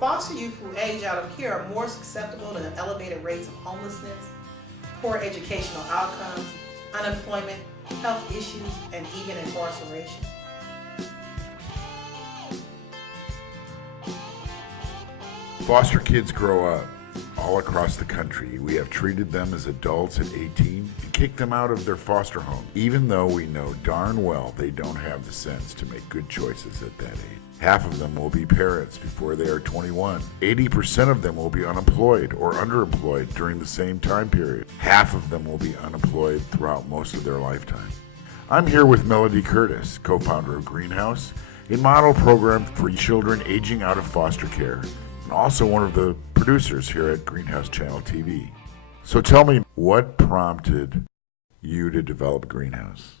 Foster youth who age out of care are more susceptible to elevated rates of homelessness, poor educational outcomes, unemployment, health issues, and even incarceration. Foster kids grow up all across the country. We have treated them as adults at 18 and kicked them out of their foster home, even though we know darn well they don't have the sense to make good choices at that age. Half of them will be parents before they are 21. 80% of them will be unemployed or underemployed during the same time period. Half of them will be unemployed throughout most of their lifetime. I'm here with Melody Curtis, co-founder of Greenhouse, a model program for children aging out of foster care, and also one of the producers here at Greenhouse Channel TV. So tell me, what prompted you to develop Greenhouse?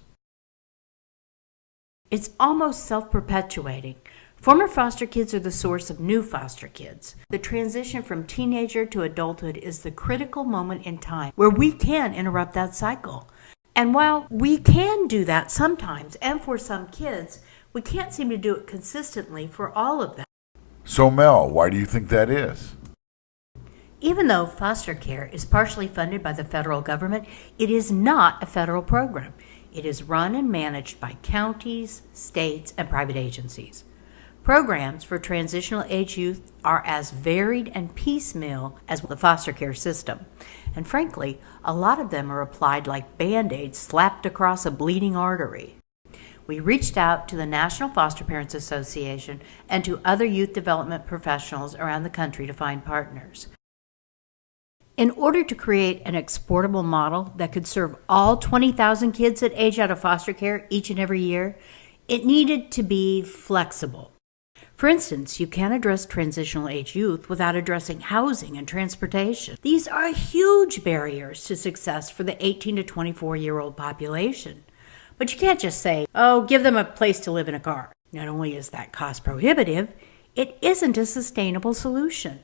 It's almost self-perpetuating. Former foster kids are the source of new foster kids. The transition from teenager to adulthood is the critical moment in time where we can interrupt that cycle. And while we can do that sometimes, and for some kids, we can't seem to do it consistently for all of them. So Mel, why do you think that is? Even though foster care is partially funded by the federal government, it is not a federal program. It is run and managed by counties, states, and private agencies. Programs for transitional age youth are as varied and piecemeal as the foster care system. And frankly, a lot of them are applied like Band-Aids slapped across a bleeding artery. We reached out to the National Foster Parents Association and to other youth development professionals around the country to find partners. In order to create an exportable model that could serve all 20,000 kids that age out of foster care each and every year, it needed to be flexible. For instance, you can't address transitional age youth without addressing housing and transportation. These are huge barriers to success for the 18 to 24-year-old population. But you can't just say, oh, give them a place to live in a car. Not only is that cost prohibitive, it isn't a sustainable solution.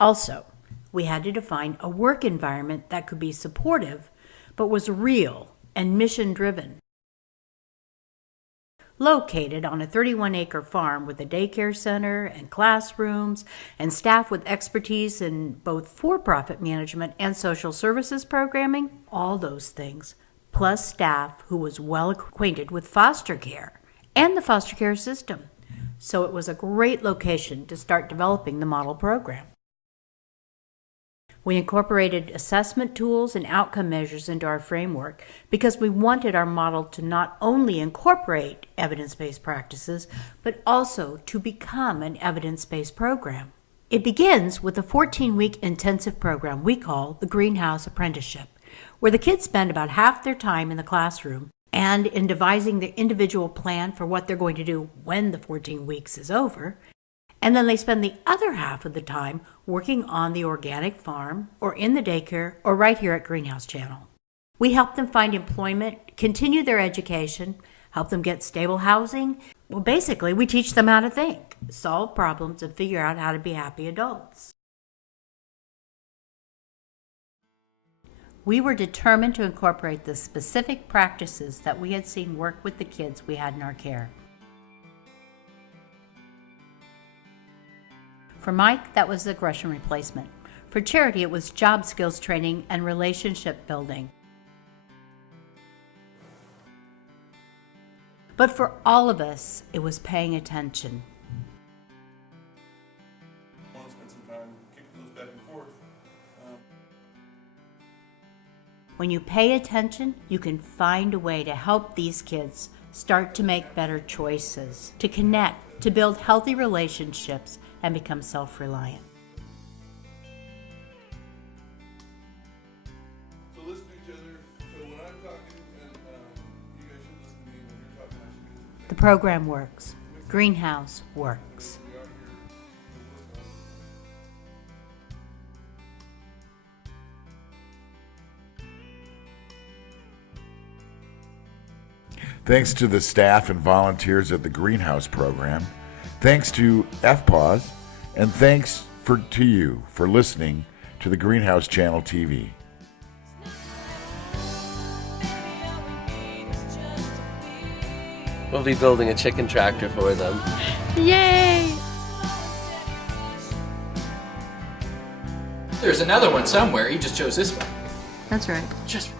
Also, we had to define a work environment that could be supportive, but was real and mission-driven. Located on a 31-acre farm with a daycare center and classrooms and staff with expertise in both for-profit management and social services programming, all those things, plus staff who was well acquainted with foster care and the foster care system. So it was a great location to start developing the model program. We incorporated assessment tools and outcome measures into our framework because we wanted our model to not only incorporate evidence-based practices, but also to become an evidence-based program. It begins with a 14-week intensive program we call the Greenhouse Apprenticeship, where the kids spend about half their time in the classroom and in devising their individual plan for what they're going to do when the 14 weeks is over. And then they spend the other half of the time working on the organic farm or in the daycare or right here at Greenhouse Channel. We help them find employment, continue their education, help them get stable housing. Well, basically, we teach them how to think, solve problems, and figure out how to be happy adults. We were determined to incorporate the specific practices that we had seen work with the kids we had in our care. For Mike, that was aggression replacement. For Charity, it was job skills training and relationship building. But for all of us, it was paying attention. I want to spend some time kicking those back and forth. When you pay attention, you can find a way to help these kids start to make better choices, to connect, to build healthy relationships, and become self-reliant. So listen to each other. So when I'm talking, and you guys should listen to me when you're talking, I should do The program works. Greenhouse works. we are here in Wisconsin. Thanks to the staff and volunteers at the Greenhouse program. Thanks to FPAWS, and thanks to you for listening to the Greenhouse Channel TV. We'll be building a chicken tractor for them. Yay! There's another one somewhere. He just chose this one. That's right. Just